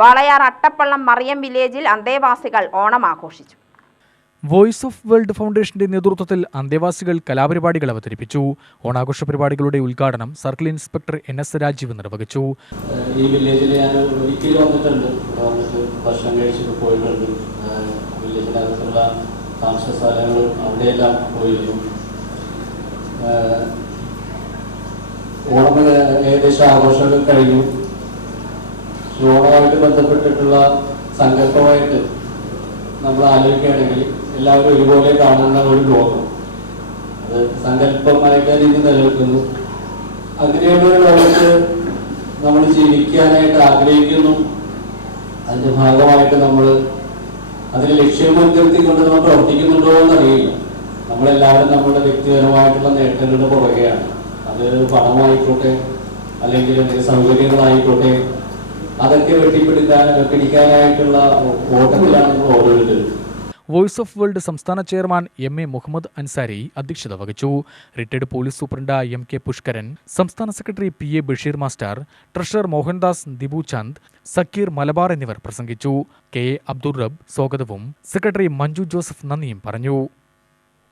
വാളയാർ അട്ടപ്പള്ളം മറിയം വില്ലേജിൽ അന്തേവാസികൾ ഓണം ആഘോഷിച്ചു. Voice of world ഫൗണ്ടേഷന്റെ നേതൃത്വത്തിൽ അന്തേവാസികൾ കലാപരിപാടികൾ അവതരിപ്പിച്ചു. ഓണാഘോഷ പരിപാടികളുടെ ഉദ്ഘാടനം circle inspector N S Rajeev നിർവഹിച്ചു. ഈ വില്ലേജിൽ ഞാൻ ഒരിക്കലും വന്നിട്ടുണ്ട് ഇവിടെ വന്നിട്ട് ഭക്ഷണം കഴിച്ചിട്ട് പോയിട്ടുണ്ട്. ഏഹ് വില്ലേജിനകത്തുള്ള താമസ അവിടെയെല്ലാം പോയിരുന്നു. ഓണം ഏകദേശം ആഘോഷമൊക്കെ കഴിഞ്ഞു. പക്ഷെ ഓണമായിട്ട് ബന്ധപ്പെട്ടിട്ടുള്ള സങ്കല്പമായിട്ട് നമ്മൾ ആലോചിക്കുകയാണെങ്കിൽ എല്ലാവരും ഒരുപോലെ കാണുന്ന ഒരു ലോകം അത് സങ്കല്പമായിട്ട് ഇന്ന് നിലനിൽക്കുന്നു. അങ്ങനെയുള്ള ലോകത്ത് നമ്മൾ ജീവിക്കാനായിട്ട് ആഗ്രഹിക്കുന്നു. അതിന്റെ ഭാഗമായിട്ട് നമ്മൾ അതിന് ലക്ഷ്യം മുൻനിർത്തിക്കൊണ്ട് നമ്മൾ പ്രവർത്തിക്കുന്നുണ്ടോ എന്നറിയില്ല. നമ്മളെല്ലാവരും നമ്മുടെ വ്യക്തിപരമായിട്ടുള്ള നേട്ടങ്ങളുടെ പുറകെയാണ്. അത് പണമായിക്കോട്ടെ അല്ലെങ്കിൽ എന്തെങ്കിലും സൗകര്യങ്ങളായിക്കോട്ടെ അതൊക്കെ വെട്ടിപ്പിടിക്കാൻ പിടിക്കാനായിട്ടുള്ള ഓട്ടത്തിലാണ് ഓരോരുത്തരും. വോയിസ് ഓഫ് വേൾഡ് സംസ്ഥാന chairman M A Muhammad Ansari അധ്യക്ഷത വഹിച്ചു. Retired police superintendent M K Pushkaran സംസ്ഥാന secretary P A Basheer master treasurer Mohandas Dibu Chand Sakkeer Malabar എന്നിവർ പ്രസംഗിച്ചു. കെ എ അബ്ദുൾ റബ് സ്വാഗതവും സെക്രട്ടറി മഞ്ജു ജോസഫ് നന്ദിയും പറഞ്ഞു.